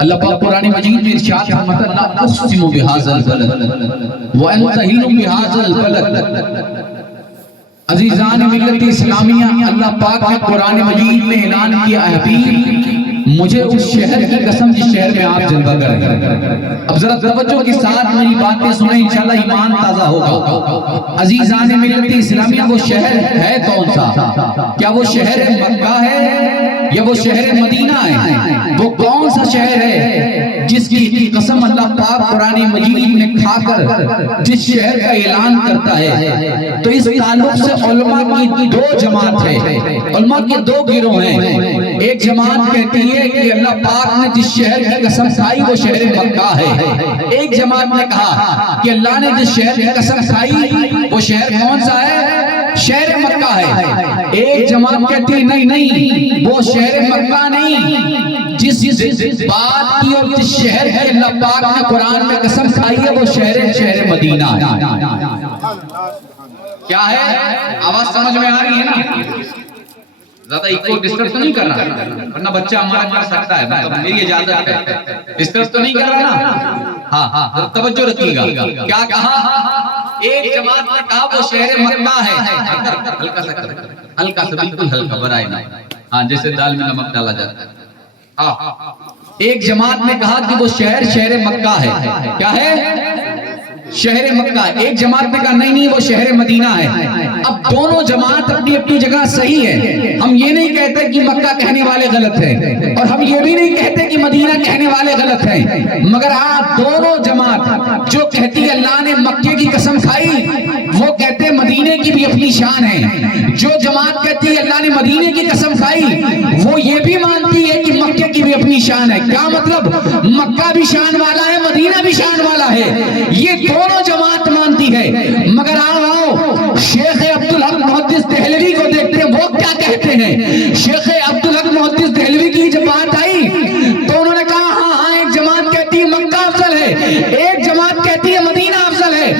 اللہ پاک قرآن مجید میں ارشاد فرماتا ہے لا اقسم بهذا البلد وانت حل بهذا البلد۔ عزیزان ملت اسلامیہ، اللہ پاک نے قرآن مجید میں اعلان کیا ہے حبیب مجھے اس شہر کی قسم جس شہر میں آپ جلوہ کریں۔ اب ذرا توجہ کے ساتھ میری باتیں سنیں، انشاءاللہ ایمان تازہ ہوگا۔ عزیزان ملت اسلامیہ، وہ شہر ہے کون سا؟ کیا وہ شہر مکہ ہے یا وہ شہر مدینہ ہے؟ وہ کون سا شہر ہے جس کی قسم اللہ پاک قرآن مجید میں کھا کر جس شہر کا اعلان کرتا ہے؟ تو اس تعلق سے علماء کی دو جماعت ہے، علماء کے دو گروہ ہیں۔ ایک جماعت کہتی ہے کہ اللہ پاک نے جس شہر کی قسم کھائی وہ شہر مکہ ہے۔ ایک جماعت نے کہا کہ اللہ نے جس شہر کی قسم کھائی وہ شہر کون سا ہے؟ شہر مکہ ہے۔ ایک جماعت کہتی ہے نہیں نہیں، وہ شہر مکہ نہیں، جس بات کی اور جس شہر کی اللہ پاک نے قرآن میں قسم کھائی ہے وہ شہر مدینہ ہے۔ کیا ہے؟ آواز سمجھ میں آ رہی ہے نا؟ زیادہ ایکو ڈسٹرب تو نہیں کر رہا ورنہ بچہ ہمارا کر سکتا ہے، میری اجازت ہے، ڈسٹرب تو نہیں کر رہا نا؟ ہاں توجہ رکھیے گا۔ کیا کہا؟ ایک جماعت نے کہا وہ شہر مکہ ہے، ہلکا سا بالکل ہلکا برائے نہ، ہاں جیسے دال میں نمک ڈالا جاتا ہے۔ ایک جماعت نے کہا کہ وہ شہر مکہ ہے۔ کیا ہے؟ شہر مکہ۔ ایک جماعت نے کہا نہیں نہیں وہ شہر مدینہ ہے۔ اب دونوں جماعت اپنی اپنی جگہ صحیح ہے، ہم یہ نہیں کہتے کہ مکہ کہنے والے غلط ہیں اور ہم یہ بھی نہیں کہتے کہ مدینہ کہنے والے غلط ہیں، مگر دونوں جماعت جو کہتی ہے اللہ نے مکے کی قسم کھائی وہ کہتے مدینے کی بھی اپنی شان ہے، جو جماعت کہتی ہے اللہ نے مدینے کی قسم کھائی وہ یہ بھی مانتی ہے کہ مکے کی بھی اپنی شان ہے۔ کیا مطلب؟ مکہ بھی شان والا ہے، مدینہ بھی شان والا ہے، یہ دونوں جماعت مانتی ہے۔ مگر آؤ شیخ عبدالحق محدث دہلوی کو دیکھتے ہیں وہ کیا کہتے ہیں۔ شیخ عبدالحق محدث دہلوی کی جب بات آئی تو انہوں نے کہا ہاں ایک جماعت کہتی ہے مکہ افضل ہے، ایک جماعت کہتی ہے مدینہ افضل ہے،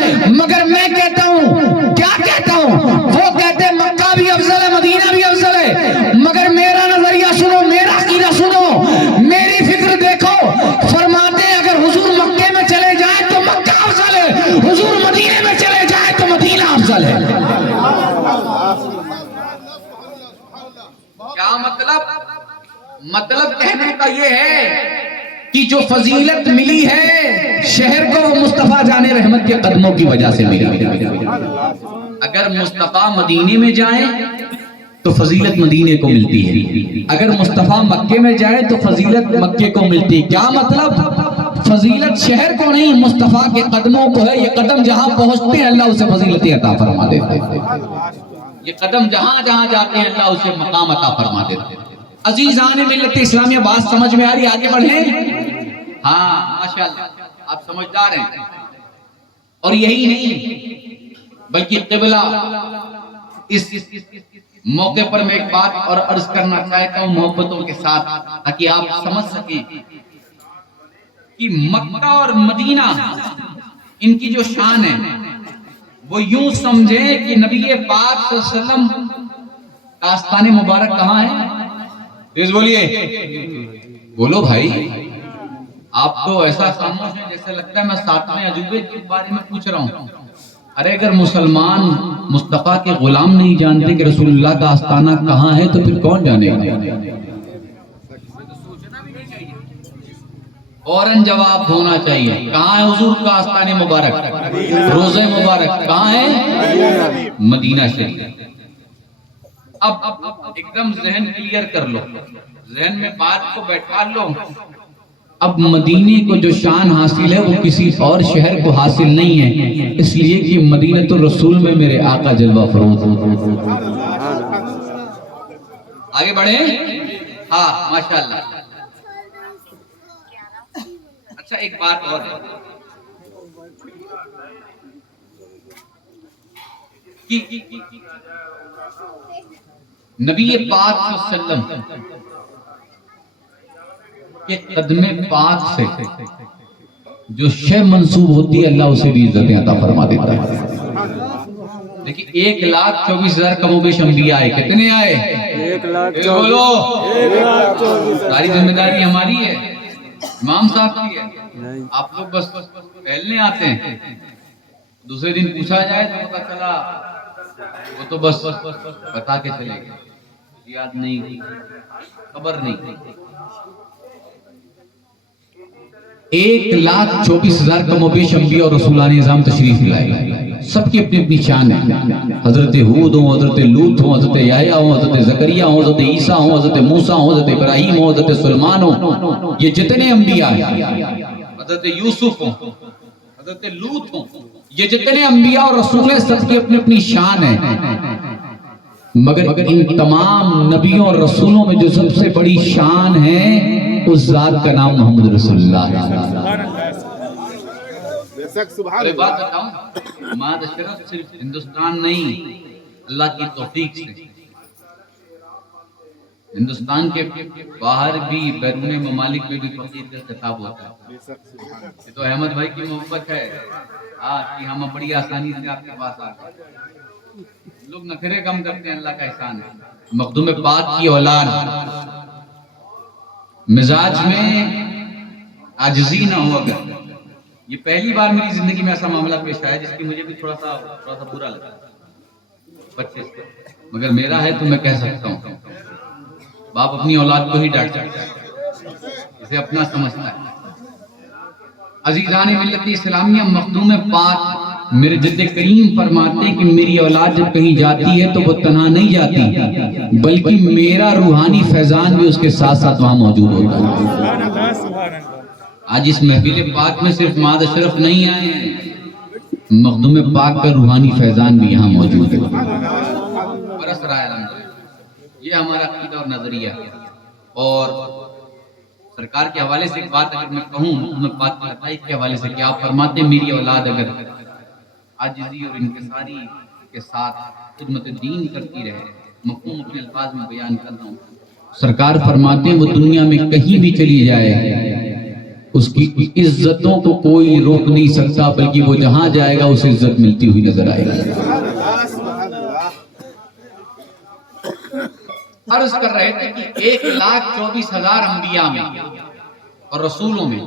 مگر میں کہتا ہوں کیا کہتا ہوں، وہ کہتے ہیں مکہ بھی افضل ہے مدینہ بھی افضل ہے، مگر میرا نظریہ سنو، میرا عقیدہ سنو، میری فکر دیکھو، فرماتے ہیں اگر حضور مکے میں چلے جائے تو مکہ افضل ہے، حضور مدینے میں چلے جائے تو مدینہ افضل ہے۔ کیا مطلب کہنے کا یہ ہے کہ جو فضیلت ملی ہے شہر کو وہ مصطفیٰ جان رحمت کے قدموں کی وجہ سے ملی۔ اگر مصطفیٰ مدینے میں جائیں تو فضیلت مدینے کو ملتی ہے، اگر مصطفیٰ مکے میں جائے تو فضیلت مکے کو ملتی ہے۔ کیا مطلب؟ فضیلت شہر کو نہیں مصطفیٰ کے قدموں کو ہے، یہ قدم جہاں پہنچتے ہیں اللہ اسے فضیلت عطا فرما دیتا ہے، یہ قدم جہاں جہاں جاتے ہیں اللہ اسے مقام عطا فرما دیتا ہے۔ عزیزان ملت اسلامیہ بات سمجھ میں آ رہی؟ آگے بڑھیں؟ ہاں ماشاءاللہ آپ سمجھدار ہیں۔ اور یہی نہیں بلکہ قبلہ اس موقع پر میں ایک بات اور عرض کرنا چاہتا ہوں محبتوں کے ساتھ تاکہ آپ سمجھ سکیں کہ مکہ اور مدینہ ان کی جو شان ہے وہ یوں سمجھیں کہ نبی پاک صلی اللہ علیہ وسلم کا آستان مبارک کہاں ہے؟ تیز بولیے، بولو بھائی، آپ تو ایسا خاموش ہیں جیسے لگتا ہے میں ساتویں عجوبے کے بارے میں پوچھ رہا ہوں۔ ارے اگر مسلمان مصطفیٰ کے غلام نہیں جانتے کہ رسول اللہ کا آستانہ کہاں ہے تو پھر کون جانے گا؟ فوراً جواب ہونا چاہیے، کہاں ہے حضور کا آستان مبارک، روزہ مبارک کہاں ہے؟ مدینہ شریف۔ اب ایک دم ذہن کلیئر کر لو، ذہن میں بات کو بیٹھا لو۔ اب مدینے کو جو شان حاصل ہے وہ کسی اور شہر کو حاصل نہیں ہے، اس لیے کہ مدینۃ الرسول میں میرے آقا جلوہ فروز۔ آگے بڑھیں؟ ہاں ماشاءاللہ۔ اچھا ایک بات اور ہے کہ نبی پاک صلی اللہ علیہ وسلم کے قدم پاک سے جو شے منسوب ہوتی ہے اللہ اسے بھی عزتیں عطا فرما دیتا ہے۔ لیکن 1,24,000 کم و بیش انبیاء آئے، کتنے آئے؟ 1,24,000۔ ساری ذمہ داری ہماری ہے۔ امام صاحب کی ہے، آپ لوگ بس پہلنے آتے ہیں، دوسرے دن پوچھا جائے تو پتا چلا وہ تو بس بتا کے چلے گئے، یاد نہیں، خبر نہیں۔ 1,24,000 کم و بیش انبیاء اور رسولان نظام تشریف لائے، سب کی اپنی اپنی شان ہے، حضرت حود ہوں، حضرت لوط ہوں، حضرت یحییٰ ہوں، حضرت زکریا ہوں، حضرت عیسیٰ ہوں، حضرت موسیٰ ہوں، حضرت ابراہیم ہوں، حضرت سلیمان ہوں، یہ جتنے انبیاء ہیں، حضرت یوسف ہوں، حضرت لوط ہوں، یہ جتنے انبیاء اور رسول ہیں، سب کی اپنی اپنی شان ہے، مگر ان تمام نبیوں اور رسولوں میں جو سب سے بڑی شان ہے اس ذات کا نام محمد رسول اللہ۔ اور بات بتاؤں، ماد اشرف صرف ہندوستان نہیں، اللہ کی توفیق سے ہندوستان کے باہر بھی، بیرون ممالک میں بھی فقیر کا خطاب ہوتا ہے۔ یہ تو احمد بھائی کی محبت ہے کہ ہم بڑی آسانی سے آپ کے پاس آ گئے، لوگ نخرے کم کرتے ہیں، اللہ کا احسان ہے۔ مخدوم پاک کی اولاد مزاج میں عاجزی نہ ہو، اگر یہ پہلی بار میری زندگی میں ایسا معاملہ پیش آیا جس کی مجھے بھی تھوڑا سا برا لگا بچے سے، مگر میرا ہے تو میں کہہ سکتا ہوں، باپ اپنی اولاد کو ہی ڈانٹ سکتا ہے، اسے اپنا سمجھتا ہے۔ عزیزان ملت اسلامیہ، مخدوم پاک میرے جد کریم فرماتے ہیں کہ میری اولاد جب کہیں جاتی ہے تو وہ تنہا نہیں جاتی، بلکہ میرا روحانی فیضان بھی اس کے ساتھ ساتھ وہاں موجود ہوتا ہے۔ آج اس محفل پاک میں صرف ماد اشرف نہیں آئے ہیں، مخدوم پاک کا روحانی فیضان بھی یہاں موجود ہے۔ برس رہا ہے الحمدللہ، یہ ہمارا عقیدہ اور نظریہ ہے۔ اور سرکار کے حوالے سے ایک بات اگر میں کہوں، میں پاک کی عطائی کے حوالے سے، کہ آپ فرماتے ہیں میری اولاد اگر عاجزی اور انکساری کے ساتھ خدمت دین کرتی رہے، مفہوم اپنے الفاظ میں بیان کر رہا ہوں، سرکار فرماتے ہیں وہ دنیا میں کہیں بھی چلی جائے اس کی عزتوں کو کوئی روک نہیں سکتا، بلکہ وہ جہاں جائے گا اسے عزت ملتی ہوئی نظر آئے گی۔ عرض کر رہے تھے کہ 1,24,000 انبیاء میں اور رسولوں میں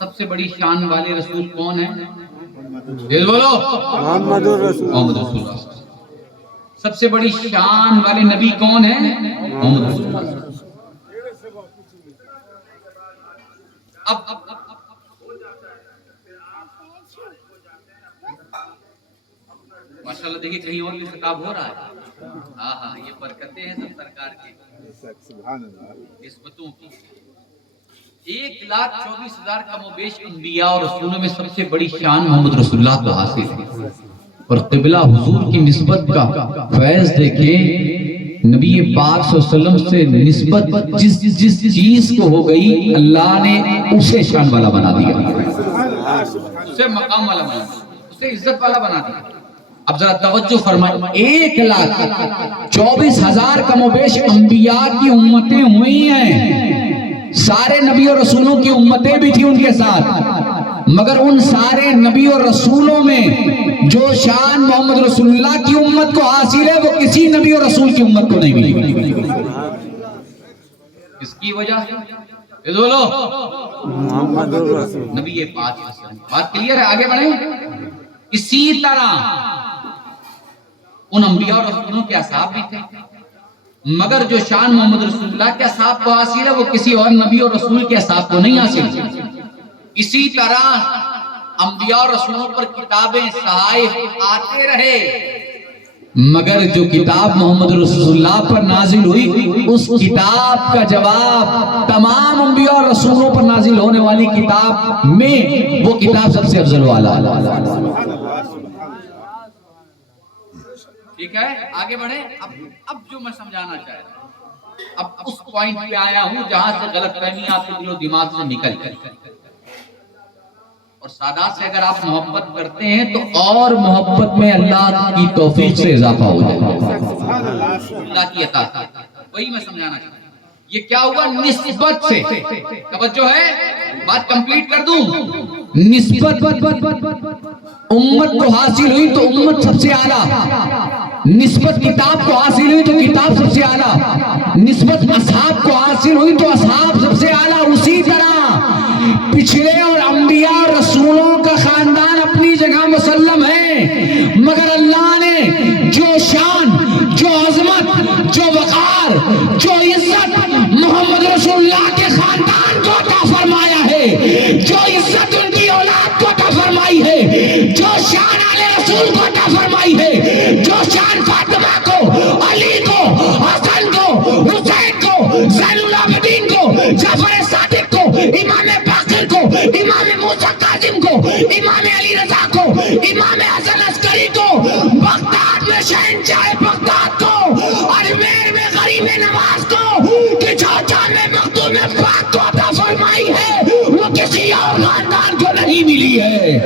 سب سے بڑی شان والے رسول کون ہیں؟ بولو، محمد رسول اللہ۔ سب سے بڑی شان والے نبی کون ہیں؟ محمد رسول اللہ۔ اب ماشاءاللہ دیکھیں کہیں اور بھی خطاب ہو رہا ہے۔ ہاں یہ برکتیں ہیں سب سرکار کی نسبتوں کی۔ 1,24,000 کم و بیش انبیاء اور رسولوں میں سب سے بڑی شان محمد رسول اللہ کو حاصل ہے، اور قبلہ حضور کی نسبت کا فیض دیکھیں، نبی پاک صلی اللہ علیہ وسلم سے نسبت جس چیز کو ہو گئی، اللہ نے اسے شان والا بنا دیا، اسے مقام والا بنا دیا، اسے عزت والا بنا دیا۔ اب ذرا توجہ فرمائیں، 1,24,000 کم و بیش انبیاء کی امتیں ہوئی ہیں، سارے نبی اور رسولوں کی امتیں بھی تھی ان کے ساتھ، مگر ان سارے نبی اور رسولوں میں جو شان محمد رسول اللہ کی امت کو حاصل ہے وہ کسی نبی اور رسول کی امت کو نہیں ملی۔ اس کی وجہ سے بولو محمد رسول نبی پاک۔ بات کلیئر ہے، آگے بڑھیں۔ اسی طرح ان انبیاء اور رسولوں کے اصحاب بھی تھے، مگر جو شان محمد رسول اللہ کے اصحاب کو حاصل ہے وہ کسی اور نبی اور رسول کے اصحاب کو نہیں حاصل۔ اسی طرح انبیاء اور رسولوں پر کتابیں، صحائف آتے رہے، مگر جو کتاب محمد رسول اللہ پر نازل ہوئی اس کتاب کا جواب تمام انبیاء اور رسولوں پر نازل ہونے والی کتاب میں وہ کتاب سب سے افضل والا۔ ٹھیک ہے، آگے بڑھیں۔ اب جو میں سمجھانا چاہ رہا ہوں، اب اس پوائنٹ پہ آیا ہوں جہاں سے غلط فہمی آپ کے دل و دماغ سے نکل گئی، اور سادات سے اگر آپ محبت کرتے ہیں تو اور محبت میں اللہ کی توفیق سے اضافہ ہو جائے گا، اللہ کی عطا سے۔ وہی میں سمجھانا چاہتا ہوں، یہ کیا ہوا؟ نسبت سے۔ توجہ ہے، بات کمپلیٹ کر دوں۔ نسبت امت کو حاصل ہوئی تو امت سب سے اعلیٰ، نسبت کتاب کو حاصل ہوئی تو کتاب سب سے اعلیٰ، نسبت اصحاب کو حاصل ہوئی تو اصحاب سب سے اعلیٰ۔ اسی طرح پچھلے اور انبیاء اور رسولوں کا خاندان اپنی جگہ مسلم ہے، مگر اللہ نے جو شان، جو عظمت، جو وقار، جو عزت محمد رسول اللہ کے خاندان کو عطا فرمایا ہے، جو عزت ان کی اولاد کو عطا فرمائی ہے، جو شان آل رسول کو عطا فرمائی ہے، جو شان فاطمہ کو، علی کو، حسن کو، حسین کو، زین العابدین کو، جعفر صادق کو، امام باقر کو، امام موسیٰ کاظم کو، امام علی رضا کو، امام حسن عسکری کو، بغداد میں شہنشاہ بغداد کو، اجمیر میں غریب نواز کو، کہ چوچا میں مخدوم پاک کو عطا فرمائی ہے، وہ کسی اور خاندان کو نہیں ملی ہے۔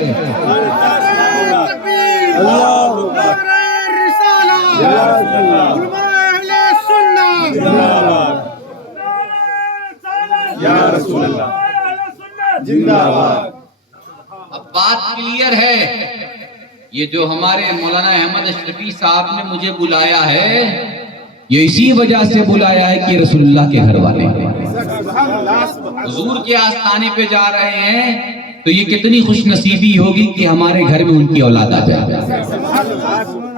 اب بات کلیئر ہے، یہ جو ہمارے مولانا احمد اشرفی صاحب نے مجھے بلایا ہے، یہ اسی وجہ سے بلایا ہے کہ رسول اللہ کے گھر والے حضور کے آستانے پہ جا رہے ہیں، تو یہ کتنی خوش نصیبی ہوگی کہ ہمارے گھر میں ان کی اولاد آ جائے۔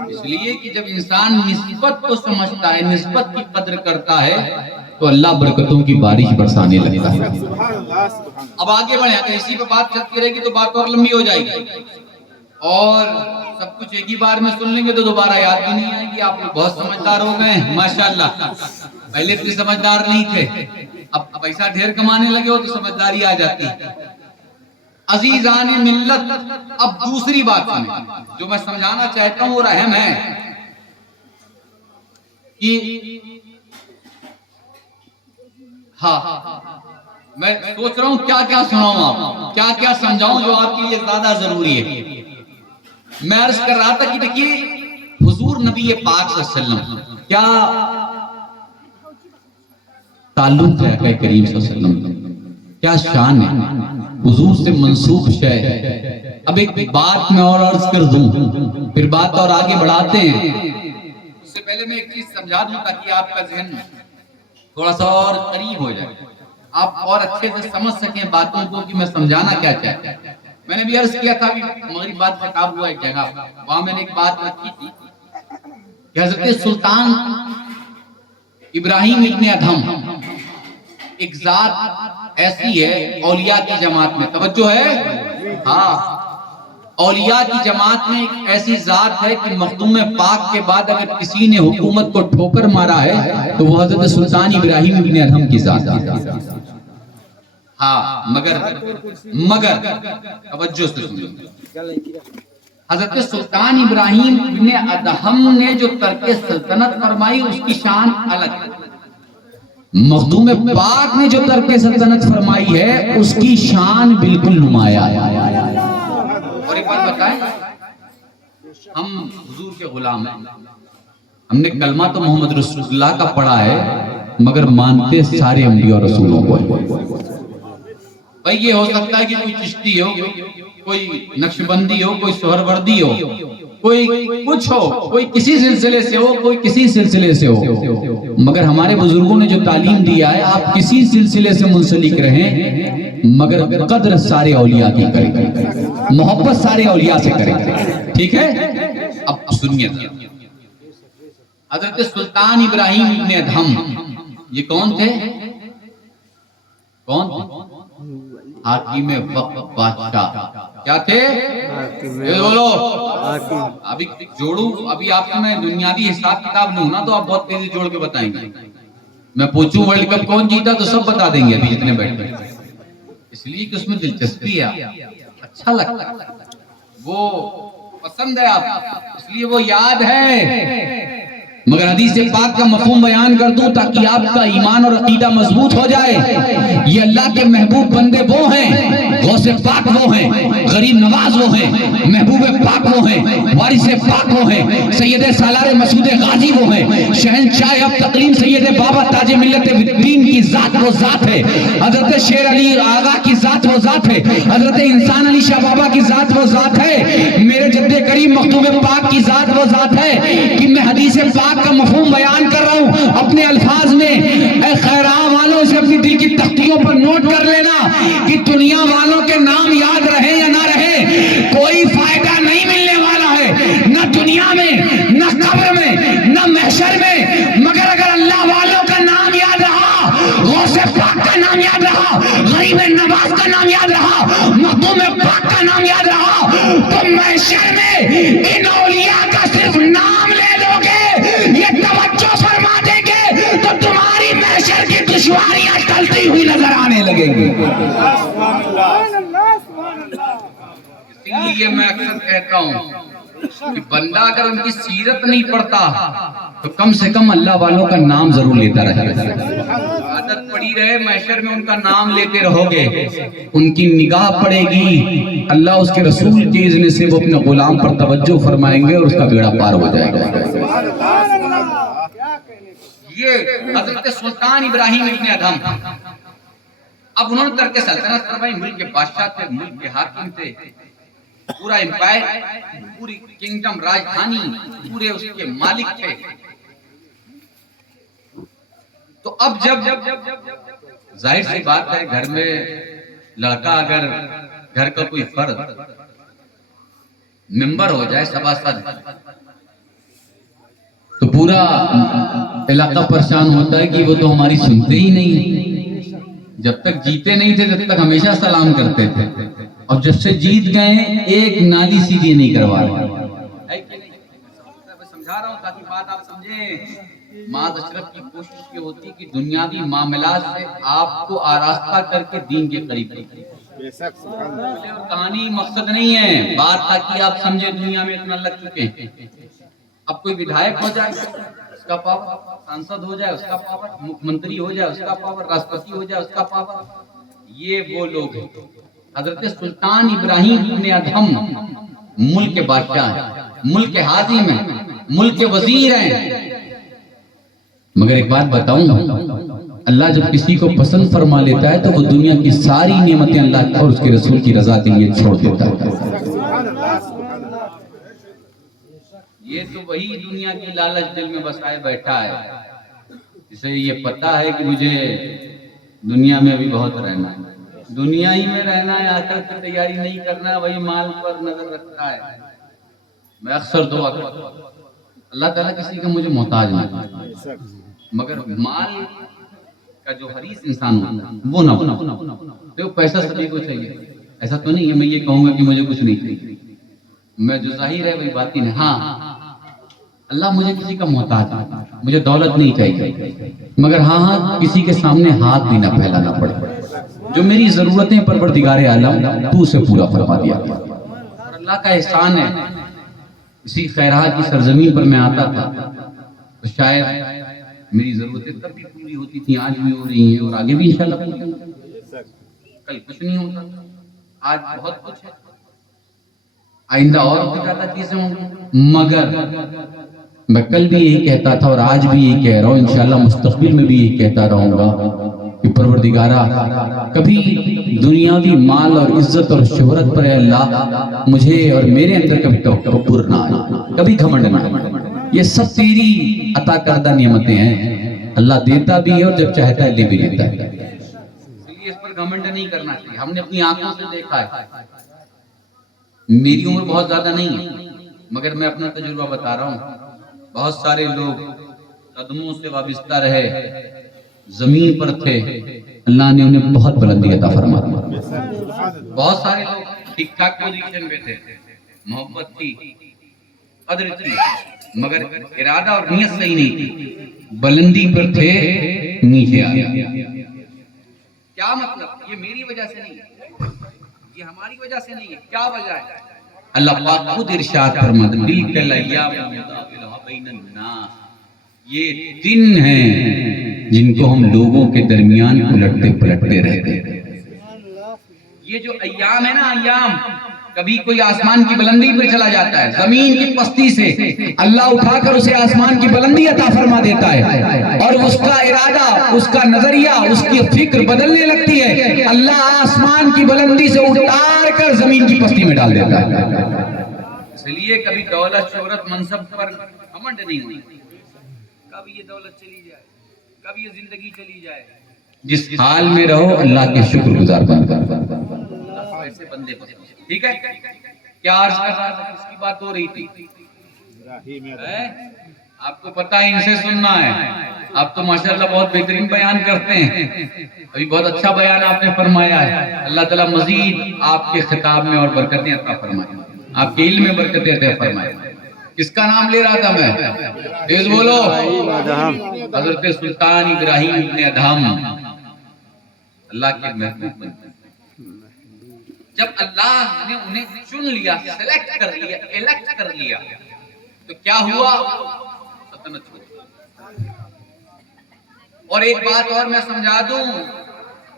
اس لیے کہ جب انسان نسبت کو سمجھتا ہے، نسبت کی قدر کرتا ہے، تو اللہ برکتوں کی بارش برسانے لگتا ہے۔ اب آگے بڑھیں، اگر اسی پہ بات چلتی رہے گی تو بات اور لمبی ہو جائے گی، اور سب کچھ ایک ہی بار میں سن لیں گے تو دوبارہ یاد بھی نہیں آئے گی۔ آپ لوگ بہت سمجھدار ہو گئے ہیں ماشاءاللہ، پہلے اتنے سمجھدار نہیں تھے، اب پیسہ ڈھیر کمانے لگے ہو تو سمجھداری آ جاتی ہے۔ عزیزان ملت، اب دوسری بات سنیں جو میں سمجھانا چاہتا ہوں اور اہم ہے، کہ میں سوچ رہا ہوں کیا سناؤں، آپ کیا سمجھاؤں جو آپ کے لیے زیادہ ضروری ہے۔ میں عرض کر رہا تھا کہ دیکھیے حضور نبی پاک صلی اللہ علیہ وسلم کیا تعلق ہے کہ کریم صلی اللہ علیہ وسلم، کیا شان ہے، حضور سے منسوب شے۔ اب ایک بات میں اور عرض کر دوں، پھر بات اور آگے بڑھاتے ہیں۔ اس سے پہلے میں ایک چیز سمجھا دوں تاکہ آپ کا ذہن تھوڑا سا اور قریب ہو جائے، آپ اور اچھے سے سمجھ سکیں باتوں کو کہ میں سمجھانا کیا چاہتا ہوں۔ میں نے بھی عرض کیا تھا کہ مغرب بعد خطاب ہوا ایک جگہ، وہاں میں نے ایک بات رکھی تھی کہ حضرت سلطان ابراہیم ابن ادھم ایک ذات ایسی ہے اولیاء کی جماعت میں، توجہ ہے، ہاں اولیاء کی جماعت میں ایک ایسی ذات ہے کہ مخدوم پاک کے بعد اگر کسی نے حکومت کو ٹھوکر مارا ہے تو وہ حضرت سلطان ابراہیم ابن ادھم کی ذات ہے۔ ہاں مگر توجہ سے سنیں، حضرت سلطان ابراہیم ابن ادھم نے جو ترک سلطنت فرمائی اس کی شان الگ ہے، مخدوم پاک نے جو ترک سلطنت فرمائی ہے اس کی شان بالکل نمایاں ہے۔ اور ایک بات بتائیں، ہم حضور کے غلام ہیں، ہم نے کلمہ تو محمد رسول اللہ کا پڑھا ہے مگر مانتے سارے انبیاء اور رسولوں کو ہے۔ بھائی یہ ہو سکتا ہے کہ کوئی چشتی ہو، کوئی نقشبندی ہو، کوئی سہروردی ہو، کوئی کچھ ہو، کوئی کسی سلسلے سے ہو، کوئی کسی سلسلے سے ہو، مگر ہمارے بزرگوں نے جو تعلیم دیا ہے آپ کسی سلسلے سے منسلک رہیں مگر قدر سارے اولیاء کی کریں، محبت سارے اولیاء سے کریں، ٹھیک ہے؟ اب سنیے، حضرت سلطان ابراہیم ابن ادھم یہ کون تھے؟ کون تھے؟ حاکم وقت بادشاہ۔ کیا تھے؟ بولو ابھی جوڑوں، ابھی آپ کو میں دنیاوی حساب کتاب لوں نا تو آپ بہت تیزی جوڑ کے بتائیں گے، میں پوچھوں ورلڈ کپ کون جیتا تو سب بتا دیں گے ابھی جتنے بیٹھے، اس لیے کہ اس میں دلچسپی ہے، اچھا لگتا ہے، وہ پسند ہے آپ، اس لیے وہ یاد ہے۔ مگر حدیث پاک کا مفہوم بیان کر دوں تاکہ آپ کا ایمان اور عقیدہ مضبوط ہو جائے۔ یہ اللہ کے محبوب بندے وہ ہیں، غوث پاک وہ ہیں، غریب نواز وہ ہیں، محبوب پاک وہ ہیں، وارث پاک وہ ہیں، سید سالار مسعود غازی وہ ہیں، شہنشاہ اب تقلیم سید بابا تاج ملت دین کی ذات وہ ذات ہے، حضرت شیر علی آغا کی ذات وہ ذات ہے، حضرت انسان علی شاہ بابا کی ذات وہ ذات ہے، میرے جد کریم مخدوم پاک کی ذات وہ ذات ہے کہ میں حدیث پاک کا مفہوم بیان کر رہا ہوں اپنے الفاظ میں۔ اے خیراں والوں سے اپنی دل کی تختیوں پر نوٹ کر لینا کہ دنیا والوں غریب نواز کا نام یاد رہا, مخدوم پاک کا نام یاد رہا, تو محشر میں ان اولیاء کا صرف نام لے لو گے, یہ توجہ فرما دیں گے تو تمہاری محشر کی دشواریاں ٹلتی ہوئی نظر آنے لگیں گی. اس لیے میں اکثر کہتا ہوں کہ بندہ اگر ان کی سیرت نہیں پڑھتا تو کم سے کم اللہ والوں کا نام ضرور لیتا رہے. عادت پڑی رہے محشر میں ان کا نام لیتے رہو گے, ان کی نگاہ پڑے گی, اللہ اس کے رسول کے اذن سے وہ اپنے غلام پر توجہ فرمائیں گے اور اس کا بیڑا پار ہو جائے گا. یہ حضرت سلطان ابراہیم ابن ادھم, اب انہوں نے ترک سلطنت فرمائی, ملک کے بادشاہ تھے, ملک کے حاکم تھے, پورا امپائر, پوری کنگڈم, راجدھانی, پورے اس کے مالک تھے. تو اب جب ظاہر سی بات ہے گھر میں لڑکا اگر گھر کا کوئی فرد ممبر ہو جائے, سباسد, تو پورا علاقہ پریشان ہوتا ہے کہ وہ تو ہماری سنتے ہی نہیں ہیں. جب تک جیتے نہیں تھے تب تک ہمیشہ سلام کرتے تھے, اور جب سے جیت گئے ایک نالی سیدھی نہیں کروا رہے. سمجھا رہا ہوں تاکہ بات آپ سمجھیں. معاذ اشرف کی کوشش یہ ہوتی کہ دنیاوی معاملات سے آپ کو آراستہ کر کے دین کے قریب کریں. کہانی مقصد نہیں ہے, بات تاکہ آپ سمجھیں دنیا میں اتنا لگ چکے ہیں. اب کوئی ودھایک ہو جائے اس کا پاور, سانسد ہو جائے اس کا پاور, مکھ منتری ہو جائے اس کا پاور, راشٹرپتی ہو جائے اس کا پاور. یہ وہ لوگ ہیں. حضرت سلطان ابراہیم ابن ادھم ملک کے بادشاہ ہیں, ملک کے حاکم ہیں, ملک کے وزیر ہیں. مگر ایک بات بتاؤں, اللہ جب کسی کو پسند فرما لیتا ہے تو وہ دنیا کی ساری نعمتیں اللہ اور اس کے رسول کی رضا کے لیے چھوڑ دیتا ہے. یہ تو وہی دنیا کی لالچ دل میں بسائے بیٹھا ہے, جسے یہ پتا ہے کہ مجھے دنیا میں بھی بہت رہنا ہے, دنیا ہی میں رہنا ہے, آخرت کی تیاری نہیں کرنا, وہی مال پر نظر رکھتا ہے. میں اکثر دعا کرتا ہوں اللہ تعالیٰ کسی کا مجھے محتاج نہیں, مگر مال کا جو حریص انسان ہوتا ہے وہ نہ ہونا. تو پیسہ سبھی کو چاہیے, ایسا تو نہیں ہے میں یہ کہوں گا کہ مجھے کچھ نہیں چاہیے, میں جو ظاہر ہے وہی باطن ہے. ہاں اللہ مجھے کسی کا محتاج ہے, مجھے دولت نہیں چاہیے, مگر ہاں کسی کے سامنے ہاتھ بھی نہ پھیلانا پڑے. جو میری ضرورتیں پروردگار عالم تو اسے پورا فرما دیا. اور اللہ کا احسان ہے, اسی خیرہ کی سرزمین پر میں آتا تھا تو شاید میری ضرورتیں تب بھی پوری ہوتی تھیں, آج بھی ہو رہی ہیں اور آگے بھی انشاءاللہ پوری ہوں گی. کل کچھ نہیں ہوتا, آج بہت کچھ ہے, آئندہ اور زیادہ چیزیں ہوں گی. مگر میں کل بھی یہی کہتا تھا اور آج بھی یہی کہہ رہا ہوں, انشاءاللہ مستقبل میں بھی یہی کہتا رہوں گا کہ پروردگارہ کبھی دنیاوی مال اور عزت اور شہرت پر اے اللہ مجھے اور میرے اندر کبھی تکبر نہ آئے, کبھی گھمنڈ نہ آئے. یہ سب تیری عطا کردہ نعمتیں ہیں, اللہ دیتا بھی ہے اور جب چاہتا ہے لے بھی لیتا ہے. اس لیے اس پر گھمنڈ نہیں کرنا چاہیے. ہم نے اپنی آنکھوں سے دیکھا ہے, میری عمر بہت زیادہ نہیں ہے مگر میں اپنا تجربہ بتا رہا ہوں. بہت سارے لوگ قدموں سے وابستہ رہے, زمین پر تھے, اللہ نے انہیں بہت بلندی عطا فرما دی. بہت سارے لوگ ٹھیک ٹھاک پوزیشن پہ تھے, محبت تھی, قدر تھی, مگر ارادہ اور نیت صحیح نہیں تھی, بلندی پر تھے, نیچے آ گئے. کیا مطلب؟ یہ میری وجہ سے نہیں ہے, یہ ہماری وجہ سے نہیں ہے. کیا وجہ ہے؟ اللہ پاک خود ارشاد فرماتے ہیں تلک الایام نداولها بین الناس, یہ دن ہیں جن کو ہم لوگوں کے درمیان الٹتے پلٹتے رہتے ہیں. یہ جو ایام ہے نا, ایام, کبھی کوئی آسمان کی بلندی پر چلا جاتا ہے, زمین کی پستی سے اللہ اٹھا کر اسے آسمان کی بلندی عطا فرما دیتا ہے, اور اس کا ارادہ, اس کا نظریہ, اس کی فکر بدلنے لگتی ہے. اللہ آسمان کی بلندی سے اتار کر زمین کی پستی میں ڈال دیتا ہے. اس لیے کبھی دولت, شہرت, منصب پر گھمنڈ نہیں ہوئی. کب یہ دولت چلی جائے, کب یہ زندگی چلی جائے, جس حال میں رہو اللہ کے شکر گزار بن کر ایسے بندے پسند. ٹھیک ہے, کیا عرض کر رہا تھا, کس کی بات ہو رہی تھی؟ آپ کو پتا ہے ان سے سننا ہے. آپ تو ماشاءاللہ بہت بہترین بیان کرتے ہیں. ابھی بہت اچھا بیان آپ نے فرمایا ہے. اللہ تعالیٰ مزید آپ کے خطاب میں اور برکتیں عطا فرمائے, آپ کے علم میں برکتیں عطا فرمائے. کس کا نام لے رہا تھا میں؟ تیز بولو. حضرت سلطان ابراہیم ابن ادہم, اللہ کے محبوب بنتے. جب اللہ نے انہیں چن لیا, سلیکٹ کر لیا, الیکٹ کر لیا, تو کیا ہوا؟ سلطنت ہوئی. اور ایک بات اور میں سمجھا دوں,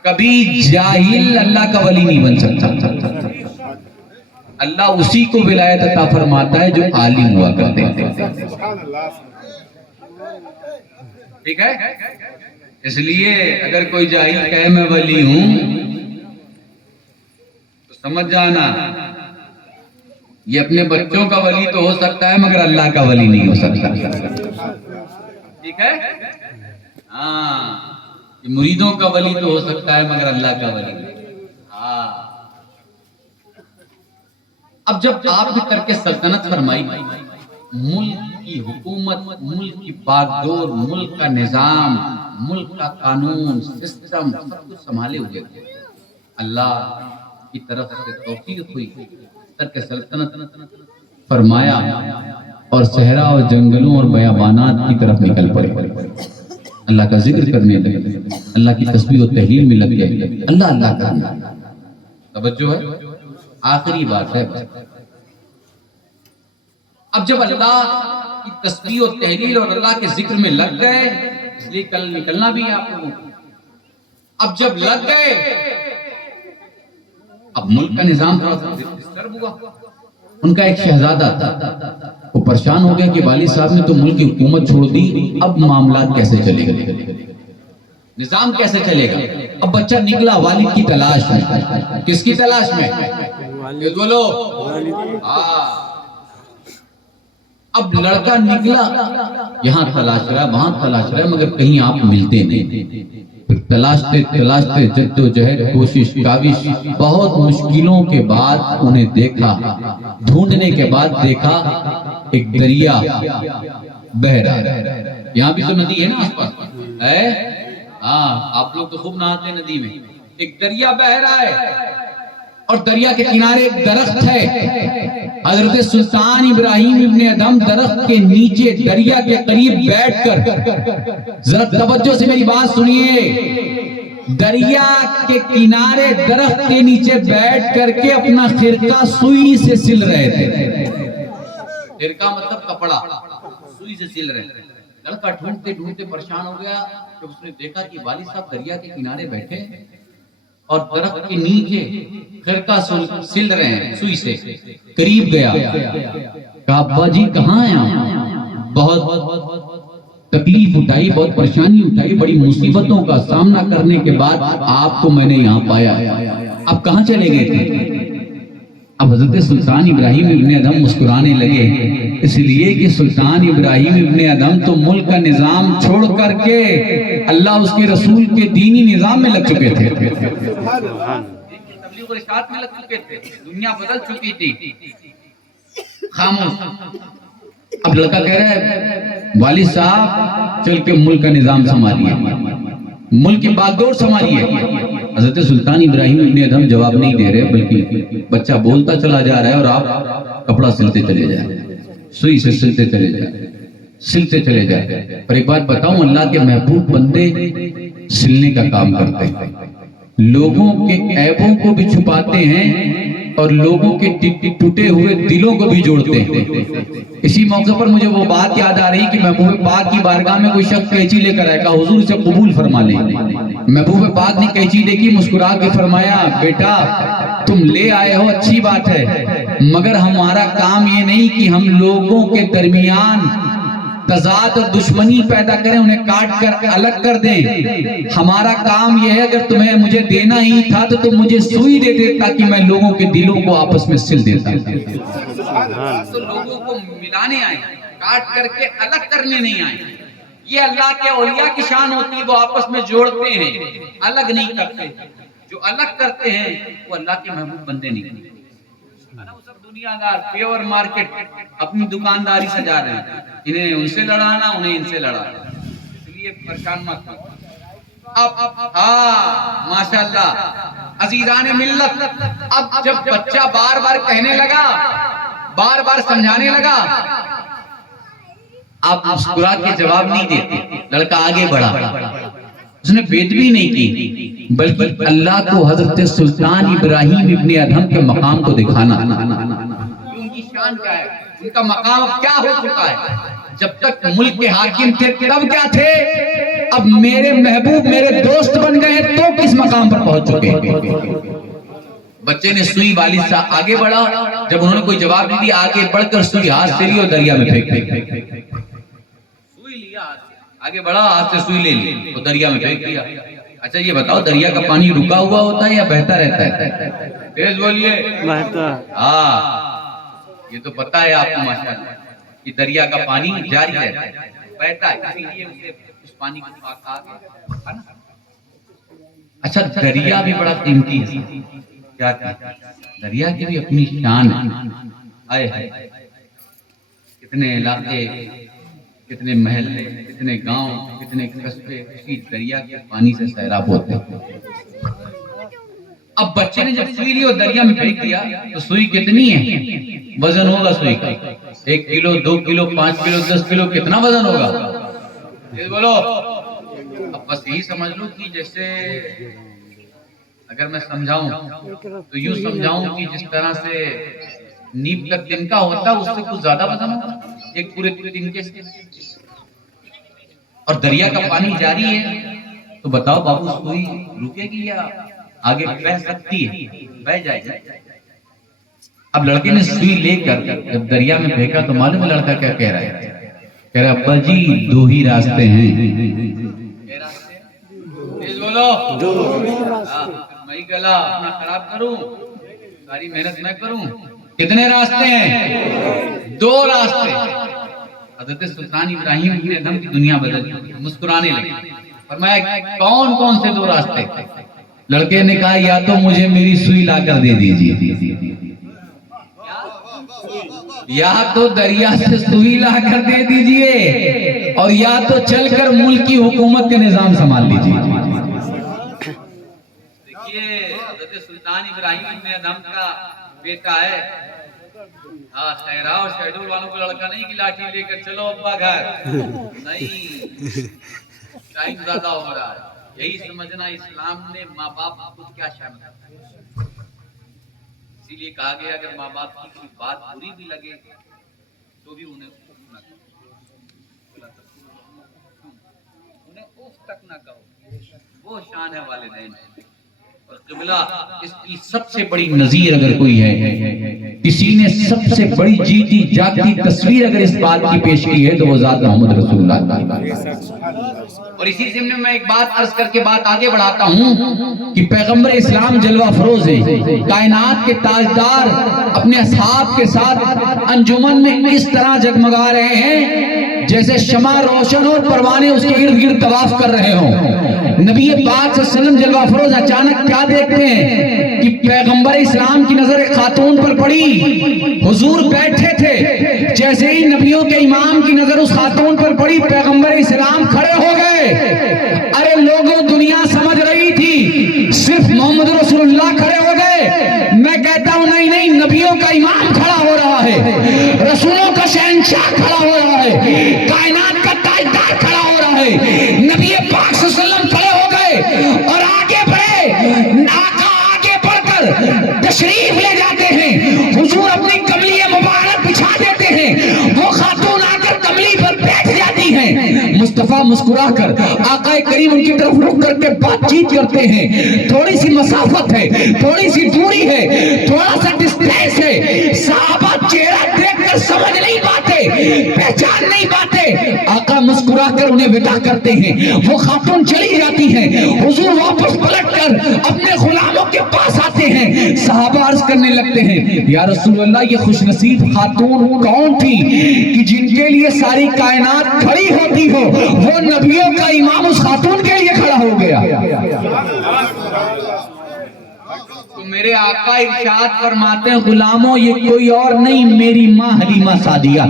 کبھی جاہل اللہ کا ولی نہیں بن سکتا. اللہ اسی کو ولایت عطا فرماتا ہے جو عالم ہوا کرتے ہیں. ٹھیک ہے؟ اس لیے اگر کوئی جاہل کہے میں ولی ہوں تو سمجھ جانا یہ اپنے بچوں کا ولی تو ہو سکتا ہے مگر اللہ کا ولی نہیں ہو سکتا. ٹھیک ہے؟ ہاں, یہ مریدوں کا ولی تو ہو سکتا ہے مگر اللہ کا ولی نہیں. ہاں. اب جب آپ نے کر کے سلطنت فرمائی, ملک کی حکومت, ملک کی باغڈور, ملک کا نظام, ملک کا قانون سسٹم سب کچھ سنبھالے ہوئے تھے. اللہ کی طرف سے توفیق ہوئی, کر کے سلطنت فرمایا اور صحرا اور جنگلوں اور بیابانات کی طرف نکل پڑے. اللہ کا ذکر کرنے لگے, اللہ کی تسبیح و تحلیل میں لگ گئے, اللہ اللہ کرنا. توجہ ہے, آخری بات ہے. اب جب اللہ کی تسبیح و تحلیل اور اللہ کے ذکر میں لگ گئے, اس لیے کل نکلنا بھی ہے آپ لوگوں کو. اب جب لگ گئے, اب ملک کا نظام تھوڑا سا ڈسٹرب ہوا. ان کا ایک شہزادہ تھا, وہ پریشان ہو گئے کہ والد صاحب نے تو ملک کی حکومت چھوڑ دی, اب معاملات کیسے چلے گا, نظام کیسے چلے گا. اب بچہ نکلا والد کی تلاش میں. کس کی تلاش میں؟ بولو. اب لڑکا نکلا, یہاں تلاش رہا, وہاں تلاش رہا, مگر کہیں آپ ملتے نہیں. پھر تلاشتے تلاشتے جد و جہد, کوشش کاوش, بہت مشکلوں کے بعد انہیں دیکھا. ڈھونڈنے کے بعد دیکھا ایک دریا بہہ رہا ہے. یہاں بھی تو ندی ہے نا آس پاس ہے. ہاں, آپ لوگ تو خوب نہاتے ہیں ندی میں. ایک دریا بہہ رہا ہے اور دریا کے کنارے ایک درخت ہے. حضرت سلطان ابراہیم ابن ادہم درخت کے نیچے دریا کے قریب بیٹھ کر, ذرا توجہ سے میری بات سنیے, دریا کے کنارے درخت کے نیچے بیٹھ کر کے اپنا خرقہ سوئی سے سل رہے تھے. خرقہ مطلب کپڑا, سوئی سے سل رہے تھے. لڑکا ڈھونڈتے ڈھونڈتے پریشان ہو گیا جب اس نے دیکھا کہ والد صاحب دریا کے کنارے بیٹھے اور درخت کے نیچے خرقہ سل رہے ہیں سوئی سے. قریب گیا, کہا ابا جی کہاں ہیں آپ؟ بہت تکلیف اٹھائی, بہت پریشانی اٹھائی, بڑی مصیبتوں کا سامنا کرنے کے بعد آپ کو میں نے یہاں پایا. اب کہاں چلے گئے تھے؟ اب حضرت سلطان ابراہیم ابن ادہم مسکرانے لگے, اس لیے کہ سلطان ابراہیم ابن ادہم تو ملک کا نظام چھوڑ کر کے اللہ اس کے رسول کے دینی نظام میں لگ چکے تھے. تبلیغ و ارشاد میں لگ چکے تھے. دنیا بدل چکی تھی. خاموش. اب لڑکا کہہ رہا ہے والد صاحب چل کے ملک کا نظام سنبھالیے, ملک کی باغڈور سنبھالیے. حضرت سلطان ابراہیم ابن ادہم جواب نہیں دے رہے, بلکہ بچہ بولتا چلا جا رہا ہے اور آپ کپڑا سلتے چلے جائیں, سوئی سے سلتے چلے جائیں, سلتے چلے جائیں. اور ایک بات بتاؤں, اللہ کے محبوب بندے سلنے کا کام کرتے ہیں, لوگوں کے عیبوں کو بھی چھپاتے ہیں اور لوگوں کے ٹوٹے ہوئے دلوں کو بھی جوڑتے ہیں. اسی موقع پر مجھے وہ بات یاد آ رہی کہ محبوب پاک کی بارگاہ میں کوئی شخص قینچی لے کر آئے, کہا حضور سے قبول فرما لیں. محبوب پاک نے قینچی دیکھی, مسکرا کے فرمایا بیٹا تم لے آئے ہو اچھی بات ہے, مگر ہمارا کام یہ نہیں کہ ہم لوگوں کے درمیان تضاد اور دشمنی پیدا کریں, انہیں کاٹ کر الگ کر دیں. ہمارا کام یہ ہے اگر تمہیں مجھے دینا ہی تھا تو تم مجھے سوئی دے دے تاکہ میں لوگوں کے دلوں کو آپس میں سل دیتا. تو لوگوں کو ملانے آئے, کاٹ کر کے الگ کرنے نہیں آئے. یہ اللہ کے اولیاء کی شان ہوتی ہے, وہ آپس میں جوڑتے ہیں, الگ نہیں کرتے. جو الگ کرتے ہیں وہ اللہ کے محبوب بندے نہیں کرتے. وہ سب دنیا دار پیور مارکیٹ اپنی دکانداری سجا رہے ہیں. انہیں ان سے لڑانا انہیں ان سے لڑانا، اس لیے پریشان مت ہو۔ اب ماشاءاللہ عزیزان ملت، اب جب بچہ بار بار کہنے لگا، بار بار سمجھانے لگا، آپ مسکرا کے جواب نہیں دیتے، لڑکا آگے بڑھا، اس نے بےدبی نہیں کی بلکہ اللہ کو حضرت سلطان ابراہیم ابن ادہم کے مقام کو دکھانا، ان کی شان کیا ہے، ان کا مقام اب کیا ہو چکا ہے۔ جب تک ملک کے حاکم تھے تب کیا تھے، اب میرے محبوب میرے دوست بن گئے تو کس مقام پر پہنچ چکے۔ بچے نے سوئی والد صاحب آگے بڑھا، جب انہوں نے کوئی جواب نہیں دیا آگے بڑھ کر سوئی ہاتھ سے لی اور دریا میں پھینک سوئی لیا، آگے بڑھا ہاتھ سے سوئی لے لی اور دریا میں پھینک دیا۔ اچھا یہ بتاؤ دریا کا پانی رکا ہوا ہوتا ہے یا بہتا رہتا ہے؟ تیز بولیے۔ بہتا۔ یہ تو پتا ہے آپ کو ماشاءاللہ کہ دریا کا پانی جاری رہتا ہے، بہتا ہے، اسی لیے اسے اس پانی کو پاک آگے۔ اچھا دریا بھی بڑا قیمتی ہے، کیا دریا کی بھی اپنی شان ہے۔ آئے کتنے علاقے، کتنے محلے، کتنے گاؤں، کتنے قصبے اسی دریا کے پانی سے سیراب ہوتے ہیں۔ اب بچے نے جب سوئی لی اور دریا میں پھینک دیا تو سوئی کتنی ہے، وزن ہوگا سوئی کا 1 کلو 2 کلو 5 کلو 10 کلو، کتنا وزن ہوگا یہ بولو۔ اب بس یہی سمجھ لو کہ جیسے اگر میں سمجھاؤں تو یوں سمجھاؤں کہ جس طرح سے نیب کا تنکا ہوتا ہے اس سے کچھ زیادہ وزن ہوگا ایک پورے تنکے سے، اور دریا کا پانی جاری ہے تو بتاؤ بابو سوئی رکے گی یا آگے بہ سکتی ہے؟ بہ جائے گی۔ اب لڑکے نے سوئی لے کر جب دریا میں پھینکا تو معلوم ہے لڑکا کیا کہہ رہا ہے، کہہ رہا ابا جی 2 ہی راستے ہیں۔ میں گلا اپنا خراب کروں، ساری محنت میں کروں، کتنے راستے ہیں؟ 2 راستے۔ حضرت سلطان ابراہیم ابن ادہم کی دنیا بدل گئی، مسکرانے لگے، فرمایا کون کون سے 2 راستے؟ لڑکے نے کہا یا تو مجھے میری سوئی لا کر دے دیجیے، یا تو دریا سے سوئی لا کر دے دیجیے، اور یا تو چل کر ملک کی حکومت کے نظام سنبھال لیجیے۔ دیکھیے حضرت سلطان ابراہیم ابن ادہم کا بیٹا ہے، خیرہ اور شہدول والوں کو لڑکا نہیں کہ لاٹھی لے کر چلو ابا گھر، نہیں، ٹائم زیادہ ہو رہا ہے۔ یہی سمجھنا اسلام نے ماں باپ کو کیا شامل ہے، اسی لیے کہا گیا اگر ماں باپ کی کوئی بات بری بھی لگے تو بھی انہیں اف تک نہ کہو، وہ شان ہے والدین۔ اور قبلہ اس کی سب سے بڑی نظیر اگر کوئی ہے، کسی نے سب سے بڑی جیتی جاگتی تصویر اگر اس بات کی پیش کی ہے تو وہ ذات محمد رسول اللہ۔ اور اسی ضمن میں ایک بات عرض کر کے بات آگے بڑھاتا ہوں کہ پیغمبر اسلام جلوہ افروز ہے، کائنات کے تاجدار اپنے اصحاب کے ساتھ انجمن میں اس طرح جگمگا رہے ہیں جیسے شمع روشن اور پروانے اس کے ارد گرد طواف کر رہے ہوں۔ نبی پاک صلی اللہ علیہ وسلم جلوہ افروز اچانک کیا دیکھتے ہیں کہ پیغمبر اسلام کی نظر ایک خاتون پر پڑی، حضور بیٹھے تھے، جیسے ہی نبیوں کے امام کی نظر اس خاتون پر پڑی پیغمبر اسلام کھڑے ہو گئے۔ ارے لوگوں دنیا سمجھ رہی تھی صرف محمد رسول اللہ کھڑے ہو گئے، میں کہتا ہوں نہیں، نبیوں کا امام کھڑا ہو رہا ہے، رسولوں کا شہنشاہ کھڑا ہو رہا ہے، کائنات کا تاجدار کھڑا ہو رہا ہے۔ نبی پاک صلی اللہ علیہ وسلم کھڑے ہو گئے اور آگے بڑھے، آقا آگے بڑھ کر تشریف لے جاتے ہیں، حضور اپنی کملی مبارک بچھا دیتے ہیں، وہ خاتون آ کر کملی پر بیٹھ جاتی ہیں، مصطفیٰ مسکرا کر آقا کریم ان کی طرف رک کر کے بات چیت کرتے ہیں۔ تھوڑی سی مسافت ہے، تھوڑی سی دوری ہے، تھوڑا سا ڈسٹینس ہے، صحابہ چہرہ دیکھ کر سمجھ نہیں پاتے، پہچان نہیں پاتے، آقا مسکرا کر انہیں ودا کرتے ہیں، وہ خاتون چلی جاتی ہیں، حضور واپس پلٹ کر اپنے غلاموں کے پاس آتے ہیں، صحابہ عرض کرنے لگتے ہیں یا رسول اللہ یہ خوش نصیب خاتون کون تھی کہ جن کے لیے ساری کائنات کھڑی ہوتی ہو، وہ نبیوں کا امام اس خاتون کے لیے کھڑا ہو گیا۔ تو میرے آقا ارشاد فرماتے ہیں غلاموں یہ کوئی اور نہیں میری ماں حلیمہ سعدیہ،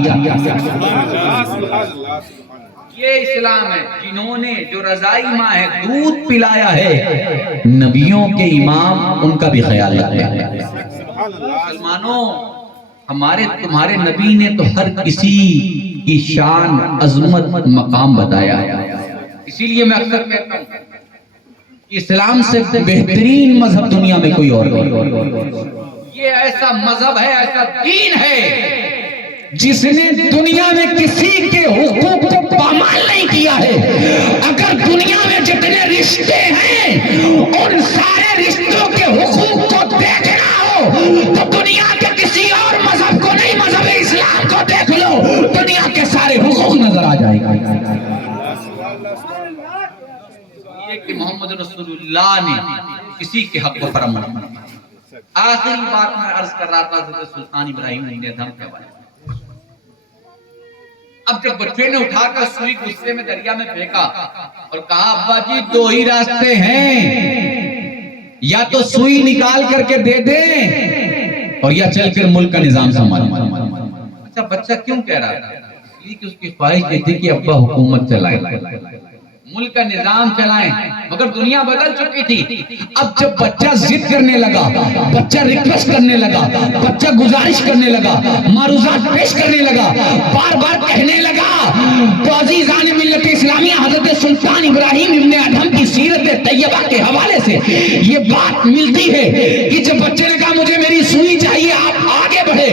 یہ اسلام ہے جنہوں نے جو رضائی ماں ہے دودھ پلایا ہے، نبیوں کے امام ان کا بھی خیال رکھتے ہیں۔ مسلمانوں ہمارے تمہارے نبی نے تو ہر کسی کی شان عظمت مقام بتایا، اسی لیے میں اکثر کہتا ہوں کہ اسلام سے بہترین مذہب دنیا میں کوئی اور نہیں۔ یہ ایسا مذہب ہے، ایسا دین ہے جس نے دنیا میں کسی کے حقوق کو پامال نہیں کیا ہے۔ اگر دنیا میں جتنے رشتے ہیں ان سارے رشتوں کے حقوق کو دیکھنا ہو تو دنیا کے کسی اور مذہب کو نہیں، مذہب اسلام کو دیکھ لو، دنیا کے سارے حقوق نظر آ جائے گا۔ یہ کہ محمد رسول اللہ نے کسی کے حق کو فرمایا۔ آخری بات میں عرض کر رہا تھا حضرت سلطان ابراہیم نے دھم کے بارے میں۔ اب جب بچے نے اٹھا کر سوئی غصے میں دریا میں پھینکا اور کہا ابا جی دو ہی راستے ہیں، یا تو سوئی نکال کر کے دے دیں اور یا چل کر ملک کا نظام سنبھالیں۔ اچھا بچہ کیوں کہہ رہا تھا؟ اس لیے کہ اس کی خواہش یہ تھی کہ ابا حکومت چلائیں، ملک کا نظام چلائیں، مگر دنیا بدل چکی تھی۔ اب جب بچہ ضد کرنے لگا، بچہ ریکویسٹ کرنے لگا، بچہ گزارش کرنے لگا، معروضات پیش کرنے لگا، بار بار کہنے لگا، تو عزیزان ملت اسلامیہ حضرت سلطان ابراہیم ابن ادھم کی سیرت طیبہ کے حوالے سے یہ بات ملتی ہے کہ جب بچے نے کہا مجھے میری سوئی چاہیے، آپ آگے بڑھے،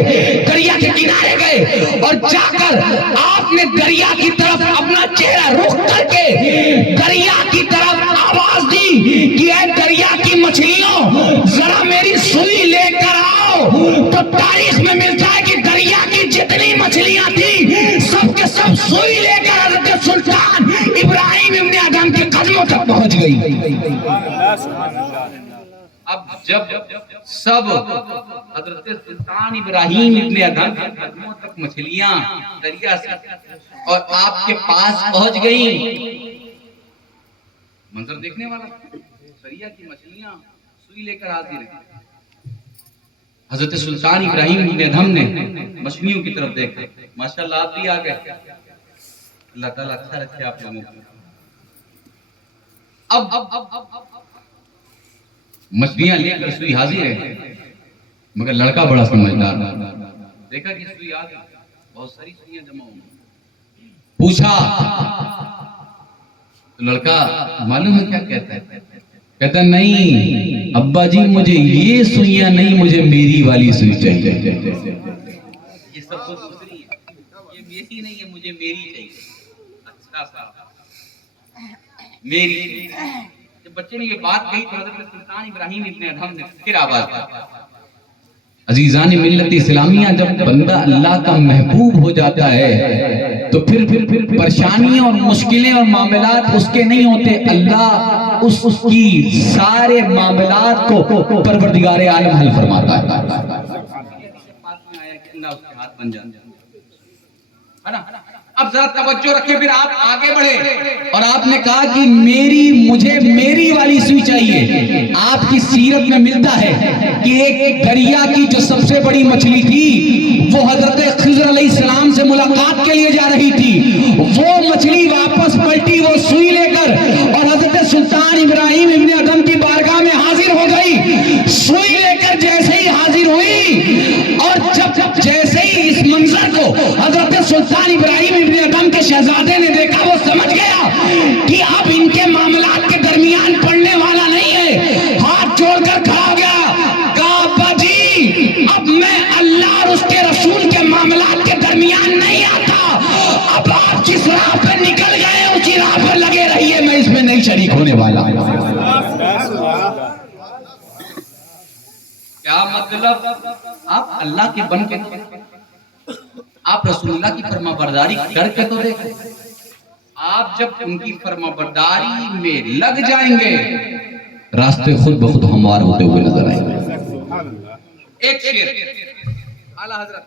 دریا کے کنارے گئے اور جا کر آپ نے دریا کی طرف اپنا چہرہ رخ کر کے دریا کی طرف آواز دی کہ اے دریا کی مچھلیوں ذرا میری سوئی لے کر آؤ۔ تو تاریخ میں ملتا ہے کہ دریا کی جتنی مچھلیاں تھیں سب کے سب سوئی لے کر حضرت سلطان ابراہیم ابن ادھم کے قدموں تک پہنچ گئی۔ اب جب سب حضرت سلطان ابراہیم ابن ادھم کے قدموں تک مچھلیاں دریا سے اور آپ کے پاس پہنچ گئیں، منظر دیکھنے والا دریا کی مچھلیاں سوئی لے کر حاضر ہیں۔ حضرت سلطان ابراہیم ابن ادھم نے مچھلیوں کی طرف دیکھا، ماشاءاللہ آپ بھی آ گئے، اللہ تعالیٰ اچھا رکھے آپ لوگوں کو۔ اب مچھلیاں لے کر سوئی حاضر ہے، مگر لڑکا بڑا سمجھدار، دیکھا کہ سوئی آ گئی، بہت ساری سوئیاں جمع ہوں گی، پوچھا تو لڑکا معلوم ہے کیا کہتا ہے؟ کہتا نہیں ابا جی مجھے یہ سوئیاں نہیں، مجھے میری والی سوئی چاہیے، یہ سب تو دوسری ہے، یہ میری نہیں ہے، مجھے میری چاہیے، اچھا صاحب میری۔ جب بچے نے یہ بات کہی تو حضرت سلطان ابراہیم ابن ادھم نے پھر آواز دی۔ عزیزان ملت اسلامیہ جب بندہ اللہ کا محبوب ہو جاتا ہے تو پھر پریشانیاں اور مشکلیں اور معاملات اس کے نہیں ہوتے، اللہ اس کی سارے معاملات کو پروردگار عالم حل فرماتا ہے۔ اب ذرا توجہ رکھیں، پھر آپ آگے بڑھے اور آپ نے کہا کہ مجھے میری والی سوئی چاہیے۔ آپ کی سیرت میں ملتا ہے کہ ایک دریا کی جو سب سے بڑی مچھلی تھی وہ حضرت خضر علیہ السلام سے ملاقات کے لیے جا رہی تھی، وہ مچھلی واپس پلٹی وہ سوئی لے کر اور حضرت سلطان ابراہیم ابن ادھم کی بارگاہ میں حاضر ہو گئی۔ سوئی لے کر جیسے ہی حاضر ہوئی اور جب جیسے ہی اس منظر کو حضرت سلطان ابراہیم ابن ادھم کے شہزادے نے دیکھا، وہ سمجھ گیا کہ اب ان کے معاملات کے درمیان پڑنے والا نہیں ہے، ہاتھ جوڑ کر کھڑا ہو گیا، کہا ابا جی اب میں اللہ اور اس کے رسول کے معاملات کے درمیان نہیں آتا، اب آپ جس راہ پر نکل گئے اسی راہ پر لگے رہیے، میں اس میں نہیں شریک ہونے والا۔ کیا مطلب؟ آپ اللہ کے بن کے آپ رسول اللہ کی فرما برداری کر کے تو دیکھیں، آپ جب ان کی فرما برداری میں لگ جائیں گے راستے خود بخود ہموار ہوتے ہوئے نظر آئیں گے۔ ایک شعر اعلیٰ حضرت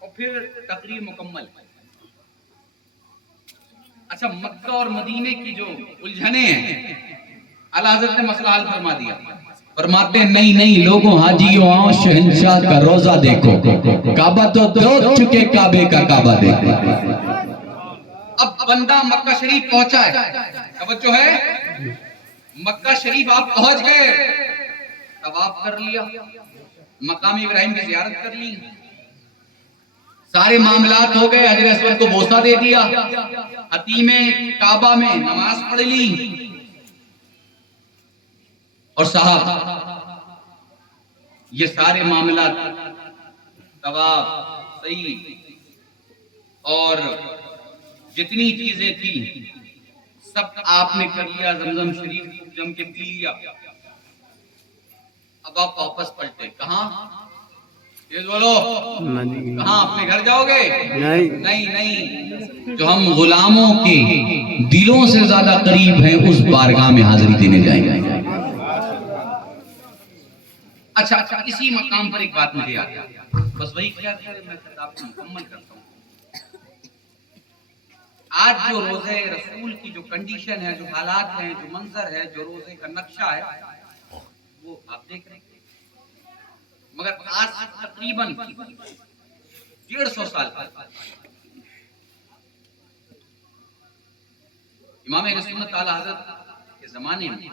اور پھر تقریر مکمل۔ اچھا مکہ اور مدینے کی جو الجھنیں ہیں اعلیٰ حضرت نے مسئلہ حل فرما دیا۔ فرماتے نہیں نہیں لوگوں حاجیوں آؤ شہنشاہ کا روزہ دیکھو، کعبہ تو دو چکے کعبے کا کعبہ دیکھو۔ اب بندہ مکہ شریف پہنچا ہے، توجہ ہے، مکہ شریف آپ پہنچ گئے، طواف کر لیا، مقام ابراہیم کی زیارت کر لی، سارے معاملات ہو گئے، حجر اسود کو بوسہ دے دیا، حتیم کعبہ میں نماز پڑھ لی، اور صاحب یہ سارے معاملات طواف صحیح اور جتنی چیزیں تھی سب آپ نے کر لیا، زمزم شریف جم کے پی لیا، اب آپ واپس پلٹے، کہاں؟ یہ بولو، کہاں؟ اپنے گھر جاؤ گے؟ نہیں نہیں، جو ہم غلاموں کے دلوں سے زیادہ قریب ہیں اس بارگاہ میں حاضری دینے جائیں گے۔ اچھا اسی مقام پر ایک بات مجھے یاد ہے، بس وہی کیا میں خطاب کو مکمل کرتا ہوں۔ آج جو روزے رسول کی جو کنڈیشن ہے، جو حالات ہیں، جو منظر ہے، جو روزے کا نقشہ ہے، وہ آپ دیکھ رہے ہیں، مگر آج تقریباً 150 سال امام اہل سنت اعلی حضرت کے زمانے میں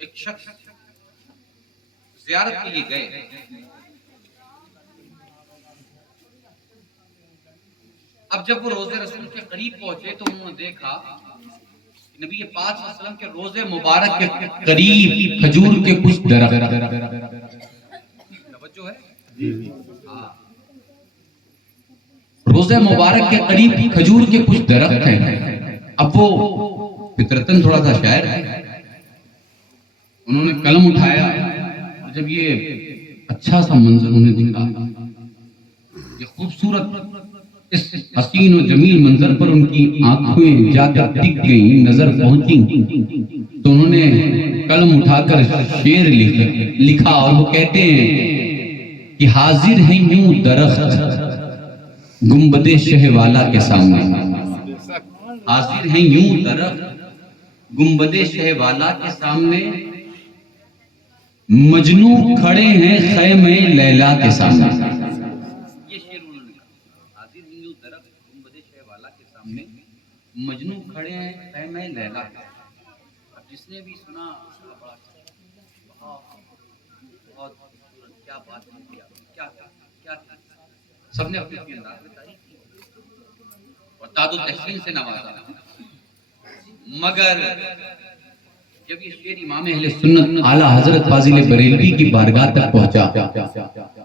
ایک شخص زیارت کے لیے گئے، اب جب وہ روزے رسول کے قریب پہنچے تو انہوں نے دیکھا نبی پاک صلی اللہ علیہ وسلم کے روزے مبارک کے قریب کھجور کے کچھ درخت، توجہ ہے، روزے مبارک کے قریب کھجور کے کچھ درخت ہیں۔ اب وہ فطرتاً تھوڑا سا شاعر ہے، انہوں نے قلم اٹھایا، اور جب یہ اچھا سا منظر انہیں دکھا، یہ خوبصورت اس حسین و جمیل منظر پر ان کی آنکھیں جا کر ٹک گئیں، نظر پہنچی، تو انہوں نے قلم اٹھا کر شعر لکھا، اور وہ کہتے ہیں کہ حاضر ہیں یوں درخت گنبد شہ والا کے سامنے، حاضر ہیں یوں درخت گنبد شہ والا کے سامنے، مجنو کھڑے ہیں خیمے لیلا کے سامنے۔ یہ شعر انہوں نے کہا، حاضر ہیں یوں درخت گنبد شہ والا کے سامنے، مجنو کھڑے ہیں خیمے لیلا کے سامنے۔ اب جس نے بھی سنا بہت خوبصورت، کیا بات ہے، کیا سب نے اپنے انداز میں تعریف کی اور داد و تحسین سے نوازا، مگر جب یہ شعر امام اہل سنت اعلیٰ حضرت فاضل بریلوی کی بارگاہ تک پہنچا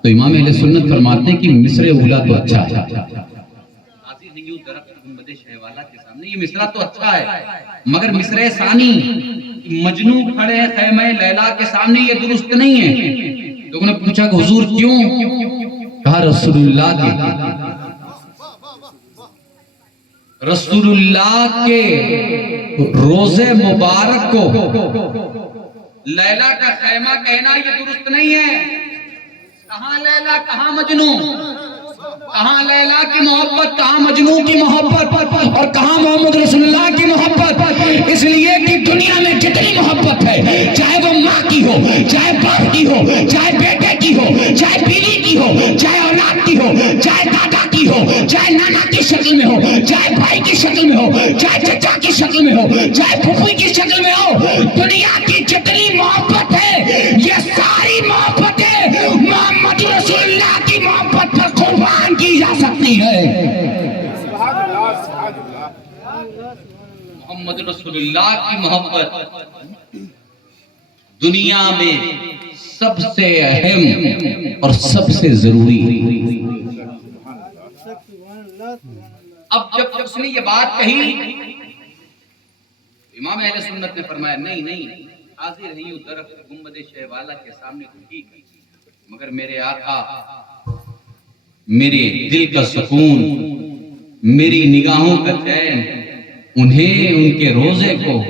تو امام اہل سنت فرماتے ہیں کہ مصر اولا تو اچھا ہے، حاضر ہیں یوں درخت گنبد شہ والا کے سامنے، یہ مصرع تو اچھا ہے، مگر مصرع ثانی مجنو کھڑے ہیں خیمہ لیلا کے سامنے یہ درست نہیں ہے۔ لوگوں نے پوچھا کہ حضور کیوں؟ کہا رسول اللہ کے روزے مبارک کو لیلا کا خیمہ کہنا یہ درست نہیں ہے۔ کہاں لیلا، کہاں مجنو، کہاں لیلا کی محبت، کہاں مجنو کی محبت، اور کہاں محمد رسول اللہ کی محبت۔ اس لیے کہ دنیا میں جتنی محبت ہے، چاہے وہ ماں کی ہو، چاہے باپ کی ہو، چاہے بیٹے کی ہو، چاہے بیوی کی ہو، چاہے اولاد کی ہو، چاہے دادا کی ہو، چاہے نانا کی شکل میں ہو، چاہے بھائی کی شکل میں ہو، چاہے چچا کی شکل میں ہو، چاہے پھوپھی کی شکل میں ہو، دنیا کی جتنی محبت ہے یہ ساری محبتیں محمد رسول اللہ کی محبت پر قربان کی جا سکتی ہے۔ محمد رسول اللہ کی محبت دنیا میں سب سے اہم اور سب سے ضروری ہے۔ اب جب اس نے یہ بات کہی امام اہل سنت نے فرمایا نہیں نہیں، حاضر ہیں یوں درخت گنبد شہ والا کے سامنے تو ٹھیک ہے، مگر میرے آقا، میرے دل کا سکون، میری نگاہوں کا چین، انہیں ان کے روزے کو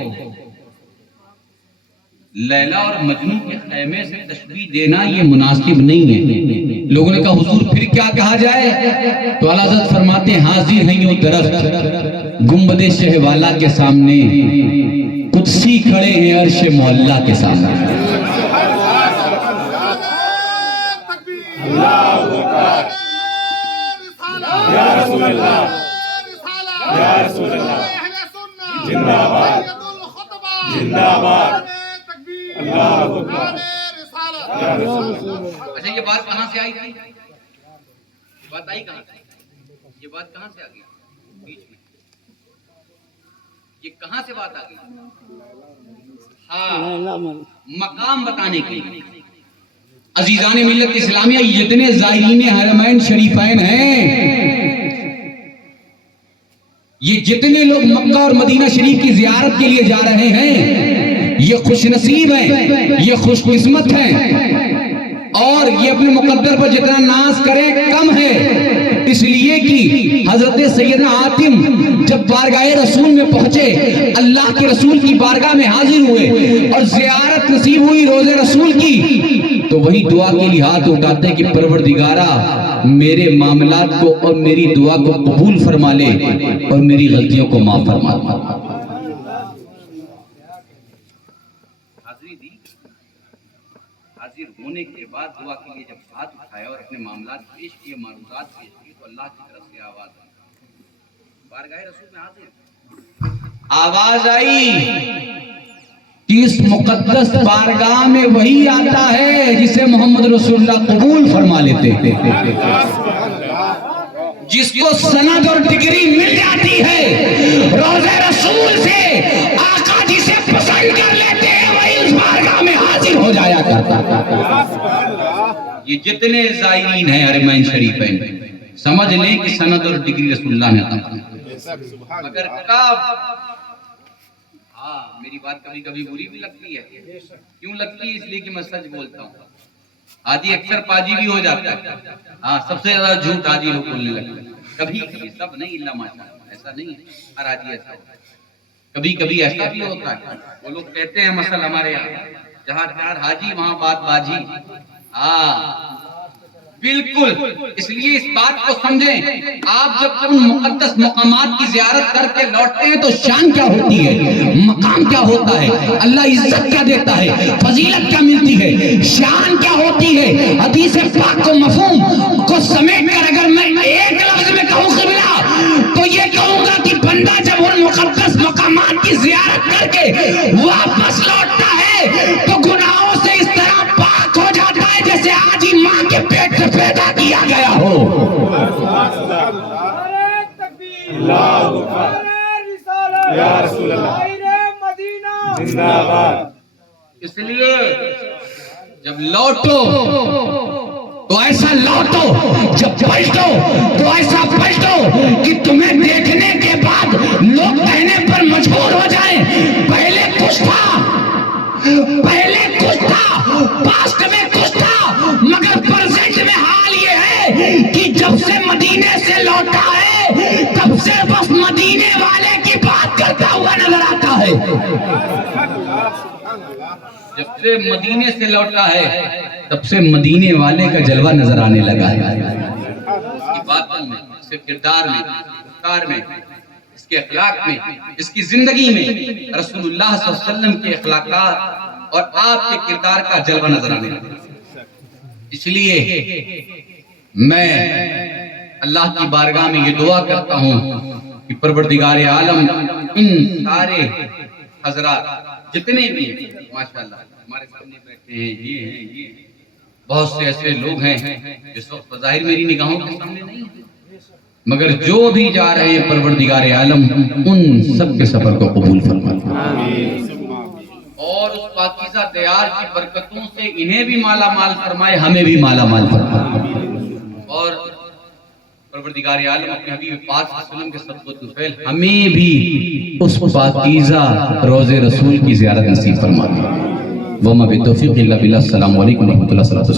لیلا اور مجنو کے خیمے سے تشبیہ دینا یہ مناسب نہیں ہے۔ لوگوں نے کہا حضور پھر کیا کہا جائے؟ تو اعلیٰ حضرت فرماتے ہیں حاضر ہیں یوں درخت گنبد شہ والا کے سامنے، کچھ قدسی کھڑے ہیں عرش معلا کے سامنے. یا رسول اللہ یا رسول اللہ زندہ باد زندہ باد اللہ اکبر. اچھا یہ بات کہاں سے آئی تھی؟ بات آئی کہاں سے؟ یہ بات کہاں سے آ گئی بیچ میں؟ یہ کہاں سے بات آ گئی؟ ہاں مقام بتانے کے لیے. عزیزان ملت اسلامیہ یہ جتنے زائرین حرمین شریفین ہیں، یہ جتنے لوگ مکہ اور مدینہ شریف کی زیارت کے لیے جا رہے ہیں، یہ خوش نصیب ہیں، یہ خوش قسمت ہیں، اور یہ اپنے مقدر پر جتنا ناز کرے کم ہے. اس لیے کہ حضرت سیدنا حاتم جب بارگاہ رسول میں پہنچے، اللہ کے رسول کی بارگاہ میں حاضر ہوئے اور زیارت نصیب ہوئی روضہ رسول کی، تو وہی دعا کے لیے ہاتھ اٹھاتے کہ پروردگارا میرے معاملات کو اور میری دعا کو قبول فرما لے اور میری غلطیوں کو معاف فرما لے. حاضر ہونے کے بعد دعا کے لیے جب ہاتھ اٹھایا اور اپنے معاملات پیش کیے، معروضات پیش کیے، تو اللہ کی طرف سے آواز آئی. بارگاہ رسول میں حاضر آواز آئی کہ اس مقدس بارگاہ میں وہی آتا ہے جسے محمد رسول اللہ قبول فرما لیتے ہیں، جس کو سند اور ڈگری مل جاتی ہے روضہ رسول سے. آقا جسے پسند کر لیتے ہیں وہی اس بارگاہ میں حاضر ہو جایا کرتا. یہ جتنے زائرین ہیں حرمین شریفین، سمجھ لیں کہ سند اور ڈگری رسول اللہ نے عطا کی. مگر کب؟ ہاں میری بات کبھی کبھی بری بھی لگتی ہے. کیوں لگتی ہے؟ اس لیے کہ میں سچ بولتا ہوں. آدھی اکثر پاجی بھی ہو جاتا ہے. ہاں سب سے زیادہ جھوٹ آدھی لوگ بولنے لگتے ہیں. کبھی کبھی، سب نہیں، اللہ ماشاءاللہ ایسا نہیں ہے، ہر آدھی ایسا ہوتا ہے. کبھی کبھی ایسا بھی ہوتا ہے. وہ لوگ کہتے ہیں مثلا ہمارے یہاں جہاں چار حاجی وہاں بات باجی. ہاں بالکل. اس لیے اس بات کو سمجھیں، آپ جب ان مقدس مقامات کی زیارت کر کے لوٹتے ہیں تو شان کیا ہوتی ہے، مقام کیا ہوتا ہے، اللہ عزت کیا دیتا ہے، فضیلت کیا ملتی ہے، شان کیا ہوتی ہے. حدیث پاک کو مفہوم کو سمیٹ کر اگر میں ایک لفظ میں کہوں قبلہ تو یہ کہوں گا کہ بندہ جب ان مقدس مقامات کی زیارت کر کے واپس لوٹتا ہے تو گناہوں سے اس طرح پاک ہو جاتا ہے جیسے آج ہی ماں کے پیٹ سے پیدا کیا گیا ہو. یا رسول اللہ زندہ باد. اس لیے جب لوٹو تو ایسا لوٹو، جب پلٹو تو ایسا پلٹو کہ تمہیں دیکھنے کے بعد لوگ کہنے پر مجبور ہو جائیں پہلے کچھ تھا، پاسٹ میں کچھ تھا، مگر پرزنٹ میں حال یہ ہے کہ جب سے مدینے سے لوٹا ہے تب سے بس مدینے والے کی بات کرتا ہوا نظر آتا ہے. جب سے مدینے سے لوٹا ہے تب سے مدینے والے کا جلوہ نظر آنے لگا ہے. اس کی باتوں میں، اس کے کردار میں، رفتار میں، اس کے اخلاق میں، اس کی زندگی میں رسول اللہ صلی اللہ علیہ وسلم کے اخلاقات اور آپ کے کردار کا جلوہ نظر آنے لگا. اس لیے میں اللہ کی بارگاہ میں یہ دعا کرتا ہوں کہ پروردگار عالم ان سارے حضرات جتنے بھی ہیں ماشاءاللہ ہمارے سامنے بیٹھے ہیں، یہ ہیں، بہت سے ایسے لوگ ہیں جس وقت بظاہر میری نگاہوں کے سامنے نہیں ہیں، مگر جو بھی جا رہے ہیں پروردگار عالم ان سب کے سفر کو قبول فرمائے اور اس پاکیزہ دیار کی برکتوں سے انہیں بھی مالا مال فرمائے، ہمیں بھی مالا مال فرمائے. اور پروردگار عالم اپنے حبیب پاک صلی اللہ علیہ وسلم کے صدقہ و طفیل ہمیں بھی اس پاکیزہ روضہ رسول کی زیارت نصیب فرمائے. وما بالتوفیق الا باللہ. السلام علیکم ورحمۃ اللہ وبرکاتہ.